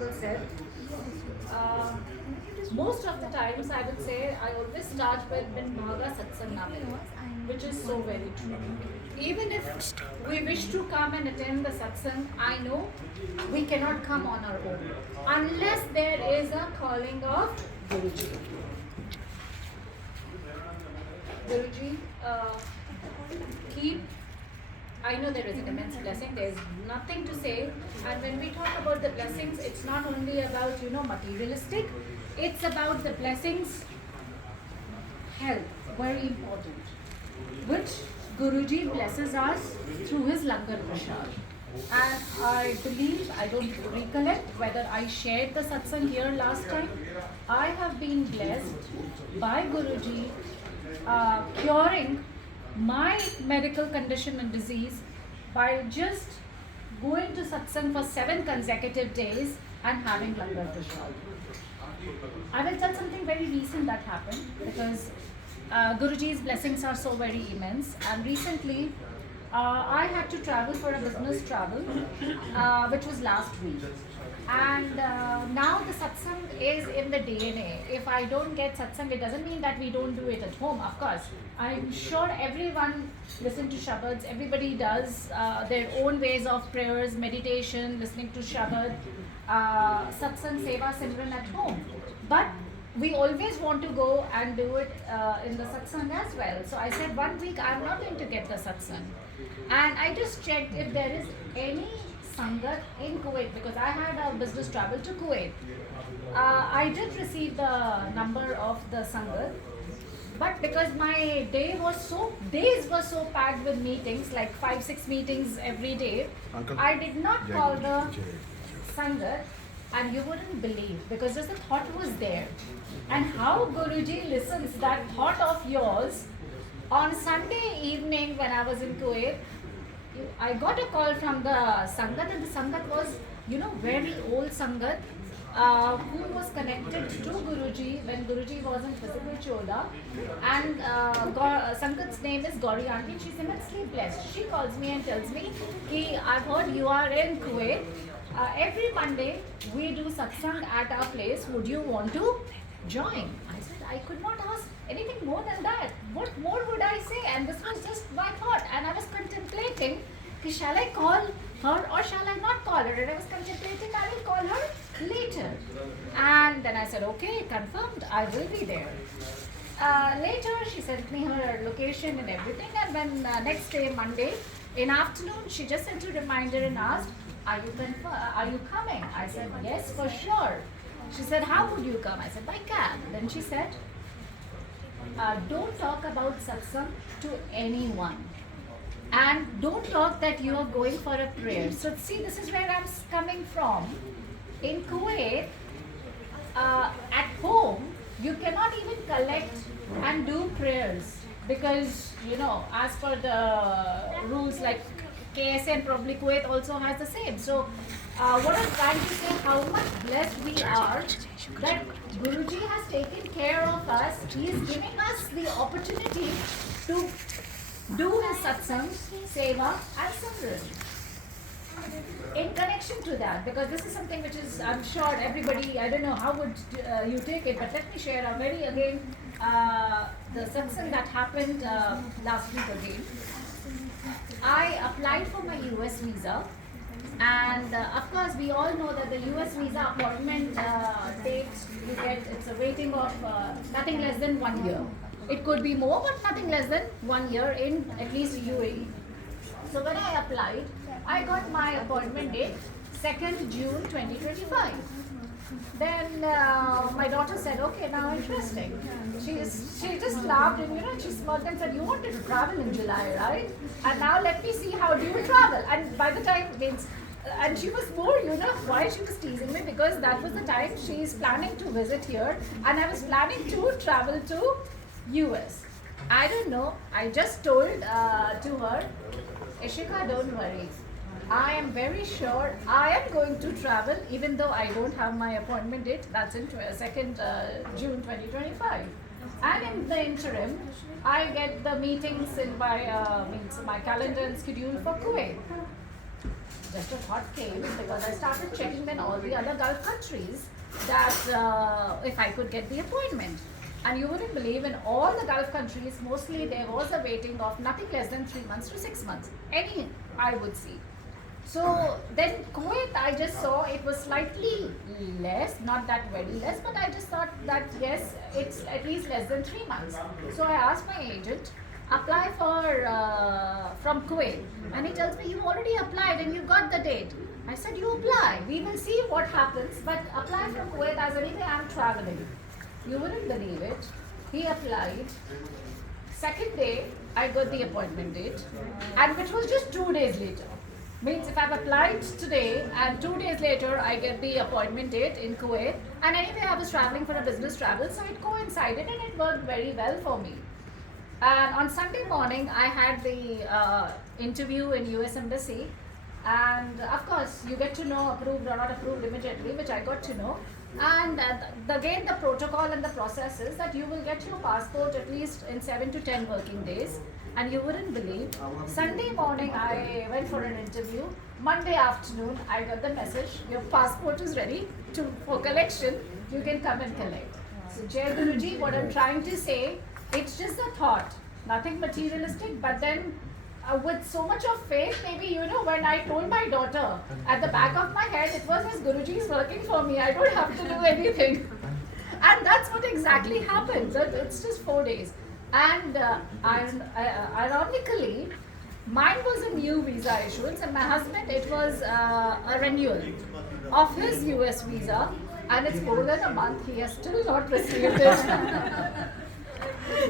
uncle said, uh, most of the times I would say I always start with Bin Bhaga Satsang Namil, which is so very true. Even if we wish to come and attend the satsang, I know we cannot come on our own unless there is a calling of Guruji. Guruji, keep. I know there is an immense blessing. There is nothing to say. And when we talk about the blessings, it's not only about materialistic. It's about the blessings, health, very important, which Guruji blesses us through his Langar Prashad. And I believe, I don't recollect whether I shared the satsang here last time. I have been blessed by Guruji curing my medical condition and disease by just going to satsang for 7 consecutive days and having Langar Prashad. I will tell something very recent that happened because Guruji's blessings are so very immense, and recently I had to travel for a business travel which was last week, and now the satsang is in the DNA. If I don't get satsang, it doesn't mean that we don't do it at home. Of course, I'm sure everyone listens to Shabads, everybody does their own ways of prayers, meditation, listening to Shabad, satsang, seva, simran at home, but we always want to go and do it in the satsang as well. So I said 1 week I'm not going to get the satsang, and I just checked if there is any sangat in Kuwait because I had a business travel to Kuwait. I did receive the number of the sangat, but because my days were so packed with meetings, like 5-6 meetings every day, Uncle, I did not call the sangat. And you wouldn't believe, because just the thought was there. And how Guruji listens that thought of yours. On Sunday evening when I was in Kuwait, I got a call from the Sangat, and the Sangat was, very old Sangat who was connected to Guruji when Guruji was in physical Chola. And Sangat's name is Gauri Aunty. She's immensely blessed. She calls me and tells me, I've heard you are in Kuwait. Every Monday we do satsang at our place. Would you want to join? I said I could not ask anything more than that. What more would I say? And this was just my thought, and I was contemplating, shall I call her or shall I not call her? And I was contemplating, I will call her later. And then I said, okay, confirmed, I will be there. Later she sent me her location and everything, and when next day, Monday, in afternoon, she just sent a reminder and asked, are you coming? I said, yes, for sure. She said, how would you come? I said, by cab. Then she said, don't talk about satsang to anyone. And don't talk that you are going for a prayer. So see, this is where I'm coming from. In Kuwait, at home, you cannot even collect and do prayers because, as per the rules like KSN, probably Kuwait also has the same. So what I'm trying to say, how much blessed we are that Guruji has taken care of us. He is giving us the opportunity to do his satsang, seva and simran. In connection to that, because this is something which is, I'm sure everybody, I don't know how would you take it, but let me share a very, again, the satsang that happened last week again. I applied for my US visa, and of course we all know that the US visa appointment date you get, it's a waiting of nothing less than 1 year. It could be more, but nothing less than 1 year in at least UAE. So when I applied, I got my appointment date 2nd June 2025. Then my daughter said, okay, now interesting. She just laughed and she smirked and said, you wanted to travel in July, right? And now let me see how do you travel. And by the time, and she was more, why she was teasing me, because that was the time she is planning to visit here and I was planning to travel to US. I don't know, I just told to her, Ishika, don't worry. I am very sure I am going to travel even though I don't have my appointment date. That's in 2nd June 2025. And in the interim, I get the meetings in my calendar and schedule for Kuwait. just a thought came because I started checking then all the other Gulf countries that if I could get the appointment. And you wouldn't believe, in all the Gulf countries, mostly there was a waiting of nothing less than 3 months to 6 months. Any, I would see. So then Kuwait, I just saw it was slightly less, not that very less, but I just thought that yes, it's at least less than 3 months. So I asked my agent, apply for from Kuwait, and he tells me you already applied and you got the date. I said you apply, we will see what happens, but apply from Kuwait as anyway I'm traveling. You wouldn't believe it. He applied. Second day, I got the appointment date, and which was just 2 days later. Means if I've applied today and 2 days later I get the appointment date in Kuwait, and anyway I was traveling for a business travel, so it coincided and it worked very well for me. And on Sunday morning I had the interview in US Embassy, and of course you get to know approved or not approved immediately, which I got to know. And again, the protocol and the process is that you will get your passport at least in 7 to 10 working days. And you wouldn't believe, Sunday morning I went for an interview. Monday afternoon I got the message, your passport is ready for collection, you can come and collect. So Jai Guruji, what I'm trying to say, it's just a thought, nothing materialistic, but then with so much of faith, maybe when I told my daughter, at the back of my head it was as Guruji is working for me, I don't have to do anything. And that's what exactly happened. It's just 4 days. And ironically, mine was a new visa issuance, and my husband, it was a renewal of his US visa, and it's more than a month, he has still not received it.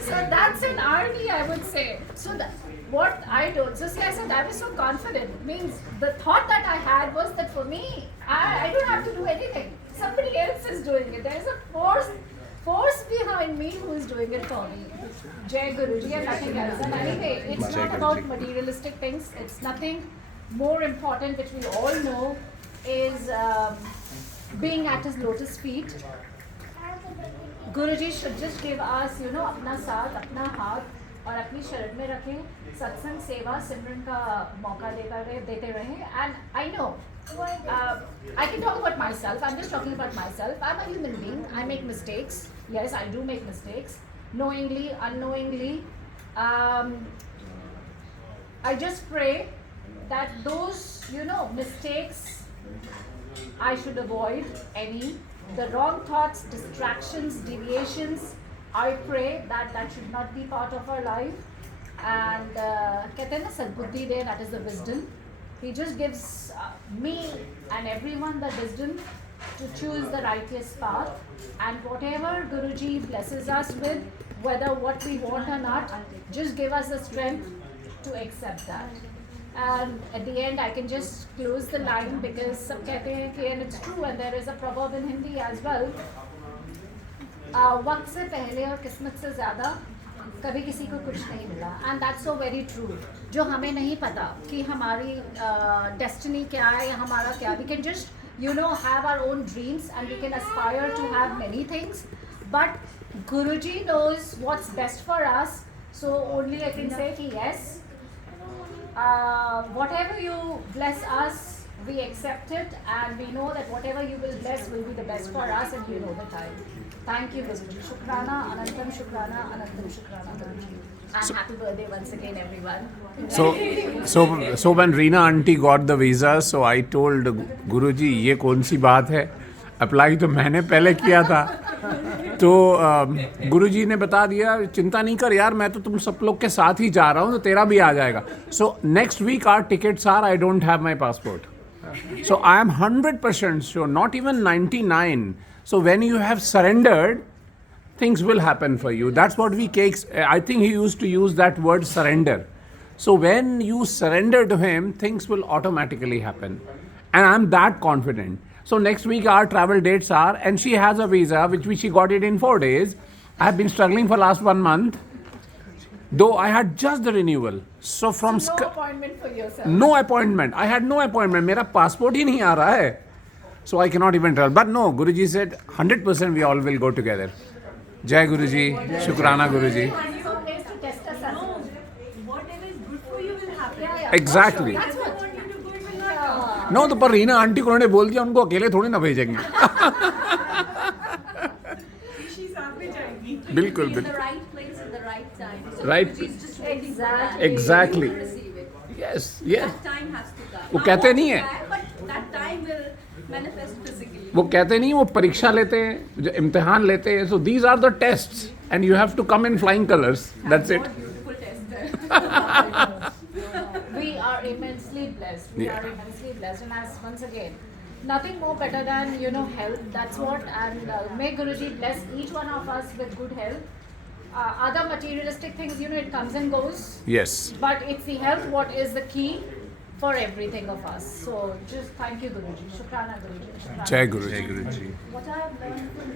So that's an irony, I would say. So what I told, so see, I said I was so confident, means the thought that I had was that for me, I don't have to do anything. Somebody else is doing it. There is a force behind me who is doing it for me. Jai Guruji and nothing else. And anyway, it's not about materialistic things. It's nothing more important, which we all know, is being at his lotus feet. Guruji should just give us, अपना साथ, अपना हाथ और अपनी शरण में रखें, सत्संग सेवा सिमरन का मौका देते रहें. And I know, I can talk about myself. I'm just talking about myself. I'm a human being. I make mistakes. Yes, I do make mistakes, knowingly, unknowingly. I just pray that those, mistakes I should avoid any. The wrong thoughts, distractions, deviations, I pray that should not be part of our life. And कहते हैं ना सद्बुद्धि दे, that is the wisdom. He just gives me and everyone the wisdom to choose the righteous path. And whatever Guruji blesses us with, whether what we want or not, just give us the strength to accept that. And at the end, I can just close the line because सब कहते हैं कि, and it's true, and there is a proverb in Hindi as well. वक्त से पहले और किस्मत से ज़्यादा कभी किसी को कुछ नहीं मिला, and that's so very true. जो हमें नहीं पता कि हमारी destiny क्या है या हमारा क्या, we can just have our own dreams and we can aspire to have many things, but Guruji knows what's best for us. So only I can say कि yes. Whatever you bless us, we accept it, and we know that whatever you will bless will be the best for us, and you know the time. Thank you, Guruji. Shukrana, Anantam Shukrana, Anantam Shukrana, Guruji. And happy birthday once again, everyone. So when Reena Aunty got the visa, so I told Guruji, ये कौन सी बात है? Apply तो मैंने पहले किया था. तो गुरुजी ने बता दिया, चिंता नहीं कर यार, मैं तो तुम सब लोग के साथ ही जा रहा हूँ, तो तेरा भी आ जाएगा. So next week our tickets are, I don't have my passport. So I am 100% sure, not even 99. So when you have surrendered, things will happen for you. That's what we cakes. I think he used to use that word surrender. So when you surrender to him, things will automatically happen. And I'm that confident. So next week our travel dates are, and she has a visa, which she got it in 4 days. I have been struggling for last 1 month, though I had just the renewal. So from no appointment for yourself. No appointment. I had no appointment. मेरा passport ही नहीं आ रहा है. So I cannot even travel. But no, Guruji said 100% we all will go together. Jai Guruji, Shukrana Guruji. Whatever is good for you will happen. Exactly. That's what. No, तो पर Reena aunty को उन्होंने बोल दिया उनको अकेले थोड़ी ना भेजेंगे. बिल्कुल In the बिल्कुल. right place at the right time. So Right. Guruji is just waiting for that. Exactly. to receive it. Yes, yes. That time has to come. वो Now कहते also नहीं है. time, but that time will manifest physically. वो कहते नहीं, वो परीक्षा लेते हैं, जो इम्तिहान लेते हैं. So these are the tests and you have to come in flying colors. That's it. What beautiful test. We are immensely blessed. We Yeah. are immensely blessed, and as once again, nothing more better than health. That's what, and may Guruji bless each one of us with good health. Other materialistic things, it comes and goes, Yes. but it's the health what is the key for everything of us. So just thank you, Guruji. Shukrana, Guruji. Shukrana. जय गुरु जी. What I have learned from